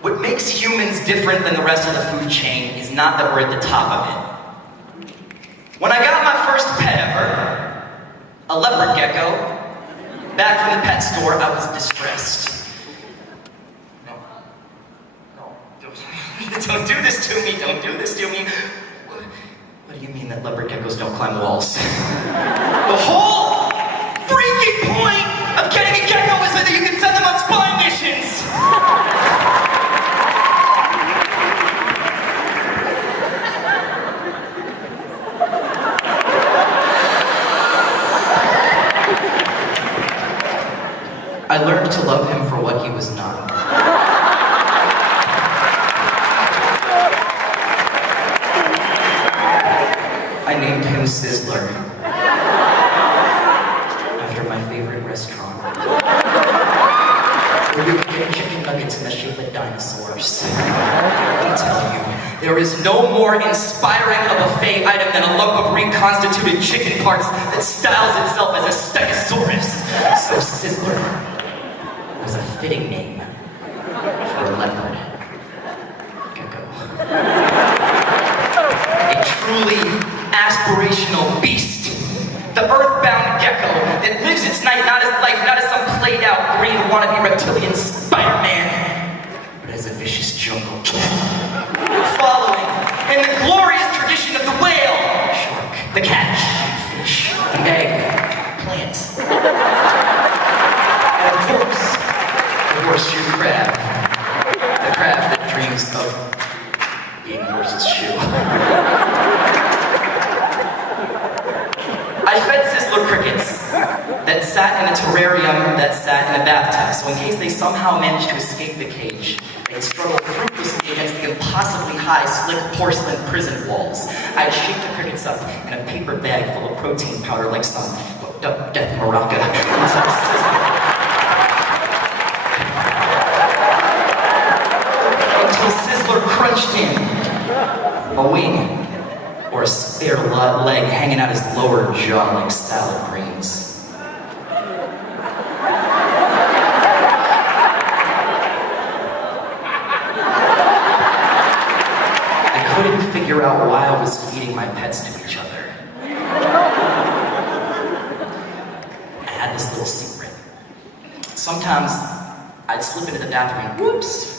What makes humans different than the rest of the food chain is not that we're at the top of it. When I got my first pet ever, a leopard gecko, back from the pet store, I was distressed. No, don't do this to me, don't do this to me. What do you mean that leopard geckos don't climb walls? The whole freaking point of getting a gecko is so that you can send them on spy missions! I learned to love him for what he was not. I named him Sizzler, after my favorite restaurant, where you can get chicken nuggets in the shape of dinosaurs. Let me tell you, there is no more inspiring a buffet item than a lump of reconstituted chicken parts that styles itself as a stegosaurus. So Sizzler was a fitting name for a leopard gecko. A truly aspirational beast. The earthbound gecko that lives its life not as some played out green wannabe reptilian Spider-Man, but as a vicious jungle cat. Following in the glorious tradition of the whale, shark, the catch, fish, the egg, plant. And of course, the horseshoe crab. The crab that dreams of being a horse's shoe. I fed Sizzler crickets that sat in a terrarium that sat in a bathtub, so in case they somehow managed to escape the cage, they'd struggle fruitlessly against the impossibly high, slick porcelain prison walls. I'd shake the crickets up in a paper bag full of protein powder like some fucked up death maraca until Sizzler crunched in a wing or a spare leg hanging out his lower jaw like salad greens. I couldn't figure out why I was feeding my pets to each other. I had this little secret. Sometimes I'd slip into the bathroom and whoops,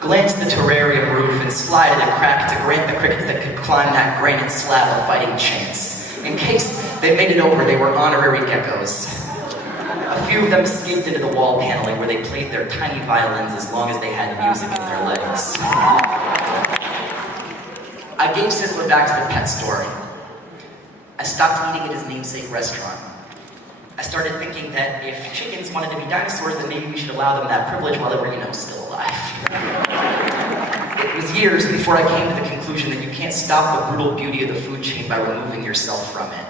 glance at the terrarium roof and slide in a crack to grant the crickets that could climb that granite slab a fighting chance. In case they made it over, they were honorary geckos. A few of them escaped into the wall paneling where they played their tiny violins as long as they had music in their legs. I gave Sizzler back to the pet store. I stopped eating at his namesake restaurant. I started thinking that if chickens wanted to be dinosaurs, then maybe we should allow them that privilege while they were, still alive. It was years before I came to the conclusion that you can't stop the brutal beauty of the food chain by removing yourself from it.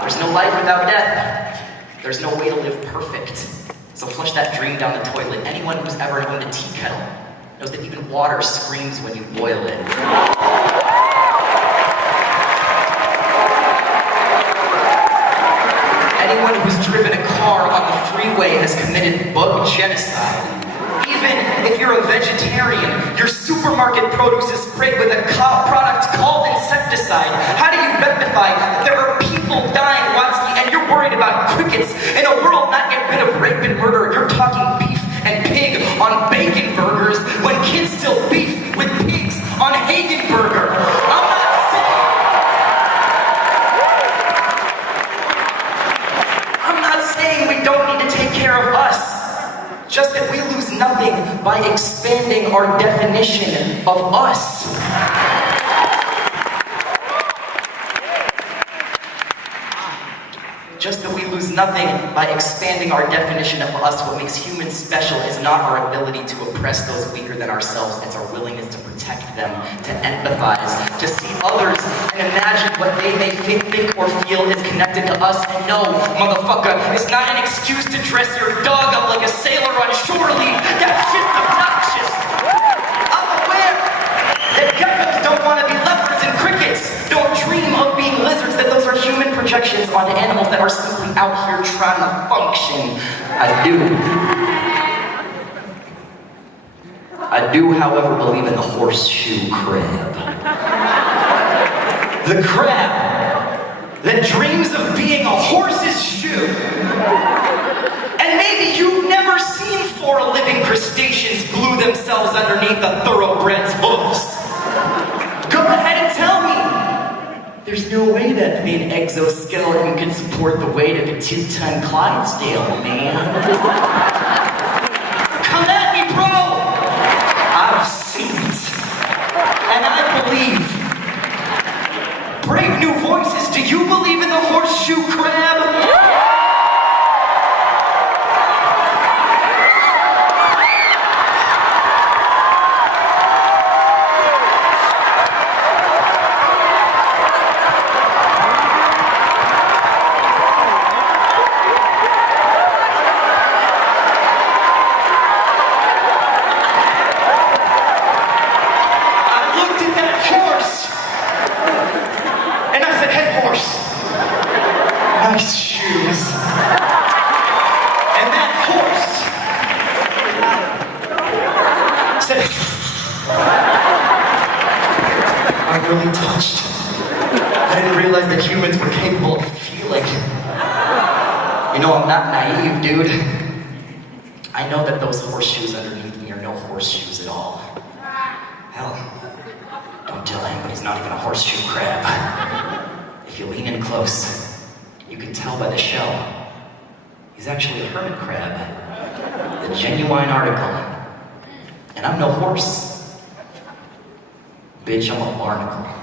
There's no life without death. There's no way to live perfect. So flush that dream down the toilet. Anyone who's ever owned a tea kettle knows that even water screams when you boil it. Anyone who's driven a car on the freeway has committed bug genocide. Even if you're a vegetarian, your supermarket produce is sprayed with a product called insecticide. How do you rectify that there are people dying, Watsky, and you're worried about crickets in a world not yet rid of rape and murder? You're talking beef and pig on bacon burgers when kids still beef with pigs on Hagen burger. I'm not saying we don't need to take care of us. Just that we lose nothing by expanding our definition of us. Just that we lose nothing by expanding our definition of us. What makes humans special is not our ability to oppress those weaker than ourselves. It's our willingness to protect them, to empathize, to see others and imagine what they may think or feel is connected to us. And no, motherfucker, it's not an excuse to dress your dog up like a sailor on shore leave. That shit's obnoxious. I'm aware that geckos don't want to be leopards and crickets don't dream of being lizards, that those are human projections onto animals that are simply out here trying to function. I do. I do, however, believe in the horseshoe crab. The crab that dreams of being a horse's shoe. And maybe you've never seen four living crustaceans glue themselves underneath a thoroughbred's hoofs. Go ahead and tell me. There's no way that thin exoskeleton can support the weight of a 2-ton Clydesdale, man. Come at me, bro! I've seen it. And I believe. Brave new voices, do you believe in the horseshoe crab? Nice shoes. And that horse said, I'm really touched. I didn't realize that humans were capable of feeling. You know, I'm not naive, dude. I know that those horseshoes underneath me are no horseshoes at all. Hell, don't tell anybody he's not even a horseshoe crab. If you lean in close, you can tell by the shell. He's actually a hermit crab. The genuine article. And I'm no horse. Bitch, I'm a barnacle.